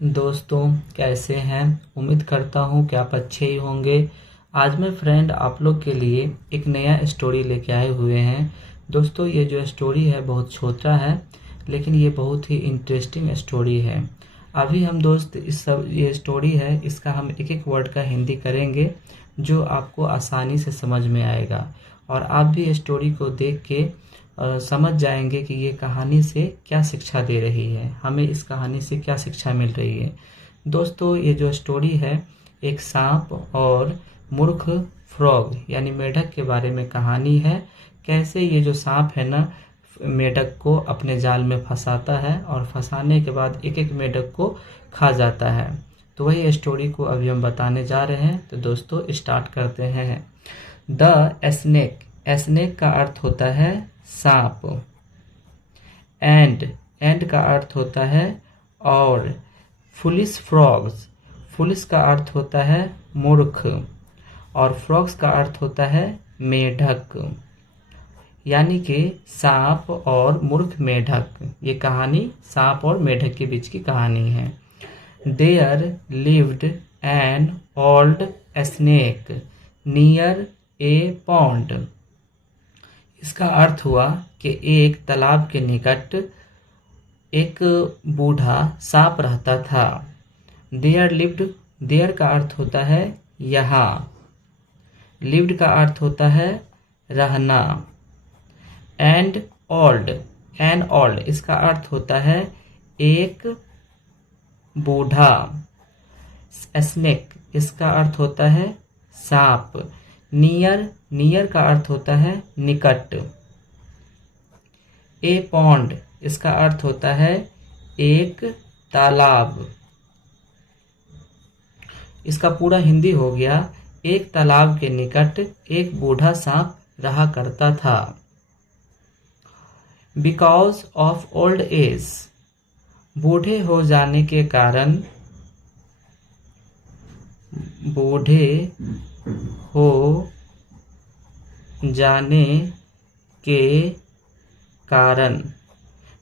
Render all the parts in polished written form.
दोस्तों, कैसे हैं? उम्मीद करता हूँ कि आप अच्छे ही होंगे। आज मैं फ्रेंड आप लोग के लिए एक नया स्टोरी लेके आए हुए हैं। दोस्तों, ये जो स्टोरी है बहुत छोटा है, लेकिन ये बहुत ही इंटरेस्टिंग स्टोरी है। अभी हम दोस्त ये स्टोरी है, इसका हम एक एक वर्ड का हिंदी करेंगे जो आपको आसानी से समझ में आएगा, और आप भी स्टोरी को देख के समझ जाएंगे कि ये कहानी से क्या शिक्षा दे रही है, हमें इस कहानी से क्या शिक्षा मिल रही है। दोस्तों, ये जो स्टोरी है एक सांप और मूर्ख फ्रॉग यानी मेढक के बारे में कहानी है। कैसे ये जो सांप है ना, मेढक को अपने जाल में फंसाता है और फंसाने के बाद एक एक मेढक को खा जाता है। तो वही स्टोरी को अभी हम बताने जा रहे हैं। तो दोस्तों, स्टार्ट करते हैं। द स्नेक, स्नेक का अर्थ होता है सांप। एंड का अर्थ होता है और। फुलिश फ्रॉग्स, फुलिश का अर्थ होता है मूर्ख, और फ्रॉग्स का अर्थ होता है मेढक। यानी कि सांप और मूर्ख मेढक, ये कहानी सांप और मेढक के बीच की कहानी है। There lived an old snake near a pond. इसका अर्थ हुआ कि एक तालाब के निकट एक बूढ़ा सांप रहता था। देयर लिव्ड, देयर का अर्थ होता है यहाँ, लिव्ड का अर्थ होता है रहना। एंड ओल्ड, एन ओल्ड इसका अर्थ होता है एक बूढ़ा। स्नेक इसका अर्थ होता है सांप। नियर, नियर का अर्थ होता है निकट। ए पॉन्ड इसका अर्थ होता है एक तालाब। इसका पूरा हिंदी हो गया, एक तालाब के निकट एक बूढ़ा सांप रहा करता था। बिकॉज ऑफ ओल्ड एज, बूढ़े हो जाने के कारण, बूढ़े हो जाने के कारण।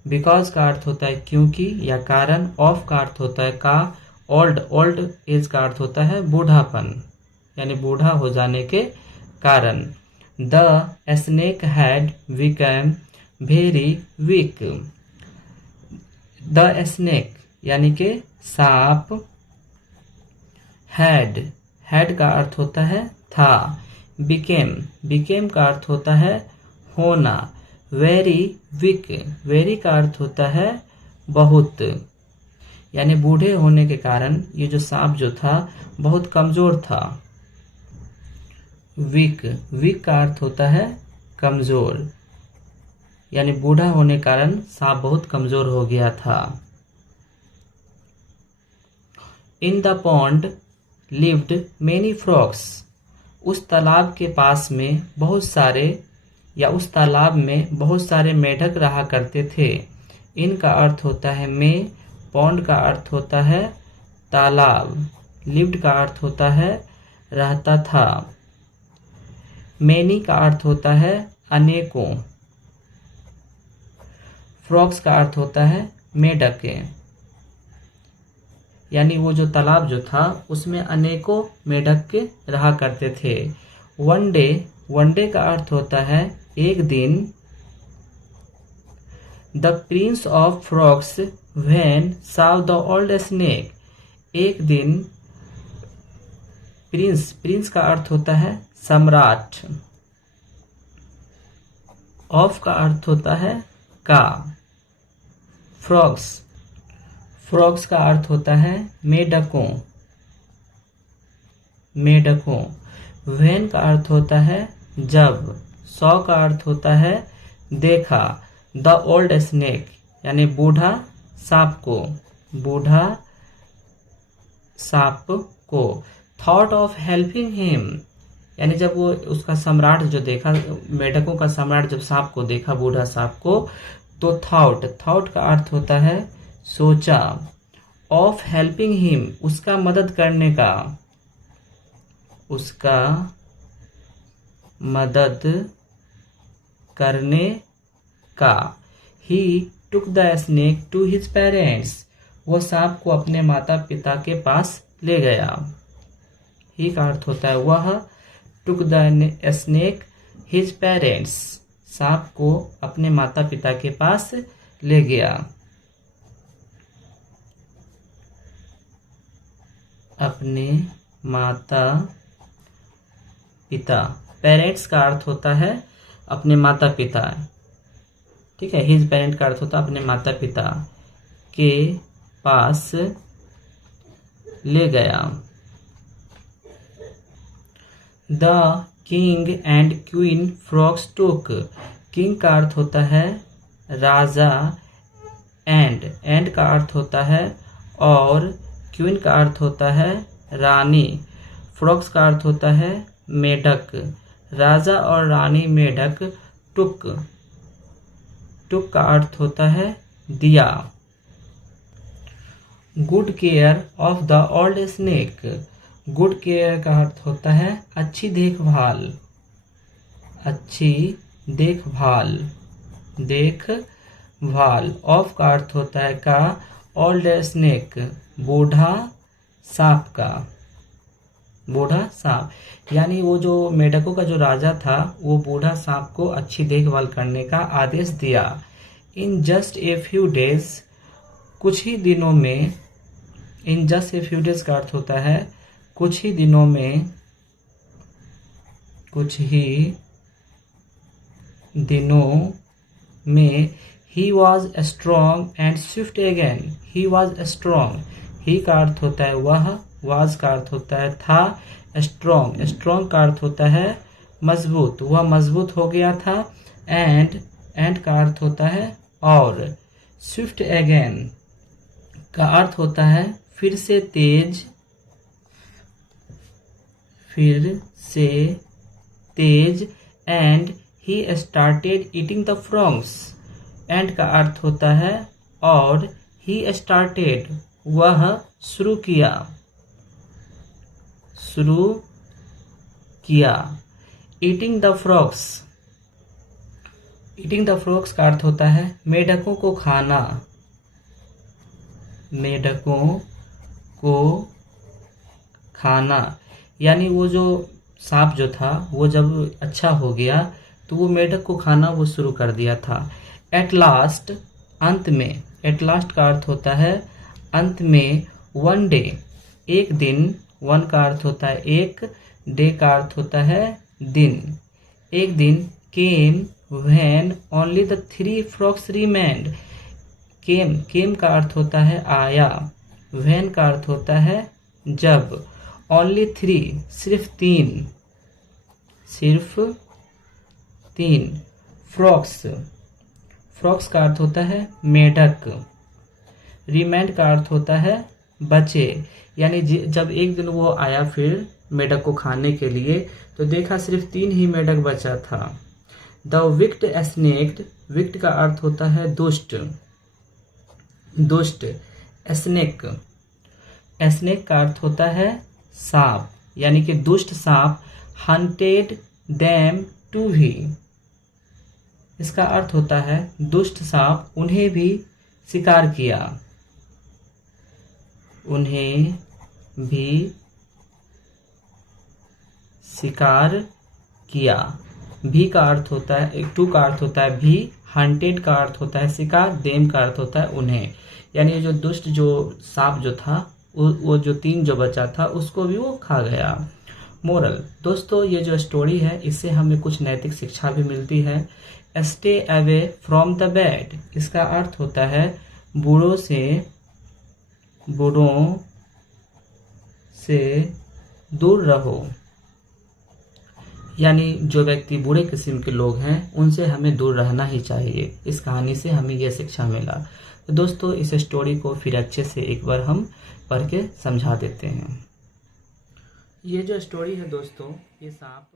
बिकॉज का अर्थ होता है क्योंकि या कारण। ऑफ का अर्थ होता है का। ओल्ड, ओल्ड एज का अर्थ होता है बूढ़ापन, यानी बूढ़ा हो जाने के कारण। The snake had become very weak. The snake यानी कि सांप। हैड का अर्थ होता है था। बिकेम, बिकेम का अर्थ होता है होना। वेरी वीक, वेरी का अर्थ होता है बहुत, यानी बूढ़े होने के कारण ये जो सांप जो था बहुत कमजोर था। वीक, वीक का अर्थ होता है कमजोर, यानी बूढ़ा होने के कारण सांप बहुत कमजोर हो गया था। In the pond lived many frogs. उस तालाब के पास में बहुत सारे, या उस तालाब में बहुत सारे मेढक रहा करते थे। इन का अर्थ होता है में। पॉन्ड का अर्थ होता है तालाब। लिव्ड का अर्थ होता है रहता था। मेनी का अर्थ होता है अनेकों। फ्रॉग्स का अर्थ होता है मेढके, यानी वो जो तालाब जो था उसमें अनेकों मेढक रहा करते थे। वन डे, वन डे का अर्थ होता है एक दिन। The Prince of frogs when saw the old snake. एक दिन, प्रिंस, प्रिंस का अर्थ होता है सम्राट। ऑफ का अर्थ होता है का। फ्रॉग्स, फ्रॉग्स का अर्थ होता है मेढकों, मेढकों। व्हेन का अर्थ होता है जब। सॉ का अर्थ होता है देखा। द ओल्ड स्नेक यानी बूढ़ा सांप को, बूढ़ा सांप को। थॉट ऑफ हेल्पिंग हिम, यानी जब वो उसका सम्राट जो देखा, मेढकों का सम्राट जब सांप को देखा, बूढ़ा सांप को, तो थॉट, थॉट का अर्थ होता है सोचा। ऑफ हेल्पिंग हिम उसका मदद करने का, उसका मदद करने का। He took the snake to his parents. वो सांप को अपने माता पिता के पास ले गया। ही का अर्थ होता है वह, टुक द स्नेक हिज पेरेंट्स, सांप को अपने माता पिता के पास ले गया। अपने माता पिता, पेरेंट्स का अर्थ होता है अपने माता पिता, ठीक है। हिज पेरेंट का अर्थ होता है अपने माता पिता के पास ले गया। The king and queen frogs took, king का अर्थ होता है राजा, एंड का अर्थ होता है और, क्वीन का अर्थ होता है रानी, फ्रॉग्स का अर्थ होता है मेढक। राजा और रानी मेढक टुक का अर्थ होता है दिया। Good care of the old snake, good care का अर्थ होता है अच्छी देखभाल, अच्छी देखभाल, देखभाल। ऑफ का अर्थ होता है का, ओल्ड स्नेक बूढ़ा सांप का, बूढ़ा सांप, यानी वो जो मेढकों का जो राजा था वो बूढ़ा सांप को अच्छी देखभाल करने का आदेश दिया। In just a few days, कुछ ही दिनों में, in just a few days का अर्थ होता है कुछ ही दिनों में, कुछ ही दिनों में। He was strong and swift again, he was strong, he का अर्थ होता है वह, वाज का अर्थ होता है था, स्ट्रॉन्ग का अर्थ होता है मजबूत, वह मजबूत हो गया था। एंड का अर्थ होता है और, स्विफ्ट अगेन का अर्थ होता है फिर से तेज, फिर से तेज। And he started eating the frogs, and का अर्थ होता है और, ही स्टार्टेड वह शुरू किया, eating the frogs, eating the frogs का अर्थ होता है मेढकों को खाना, मेढकों को खाना। यानी वो जो सांप जो था वो जब अच्छा हो गया तो वो मेढक को खाना वो शुरू कर दिया था। एट लास्ट, अंत में, एट लास्ट का अर्थ होता है अंत में। वन डे, एक दिन, वन का अर्थ होता है एक, डे का अर्थ होता है दिन, एक दिन। Came when only the 3 frogs remained, came का अर्थ होता है आया, व्हेन का अर्थ होता है जब, ओनली 3 सिर्फ 3, सिर्फ 3। फ्रॉग्स का अर्थ होता है मेढक, रिमेंड का अर्थ होता है बचे, यानी जब एक दिन वो आया फिर मेढक को खाने के लिए तो देखा सिर्फ 3 ही मेढक बचा था। द विक्ट स्नेक्ड, विक्ट का अर्थ होता है दुष्ट, स्नेक का अर्थ होता है सांप, यानी कि दुष्ट सांप। हंटेड देम टू भी, इसका अर्थ होता है दुष्ट सांप उन्हें भी शिकार किया, उन्हें भी शिकार किया। भी का अर्थ होता है, टू का अर्थ होता है भी, हंटेड का अर्थ होता है शिकार, देम का अर्थ होता है उन्हें, यानी जो दुष्ट जो सांप जो था वो जो 3 जो बचा था उसको भी वो खा गया। मोरल, दोस्तों ये जो स्टोरी है इससे हमें कुछ नैतिक शिक्षा भी मिलती है। Stay away from the bad, इसका अर्थ होता है बूढ़ों से दूर रहो, यानी जो व्यक्ति बुरे किस्म के लोग हैं उनसे हमें दूर रहना ही चाहिए। इस कहानी से हमें यह शिक्षा मिला। तो दोस्तों इस स्टोरी को फिर अच्छे से एक बार हम पढ़ के समझा देते हैं। ये जो स्टोरी है दोस्तों, ये सांप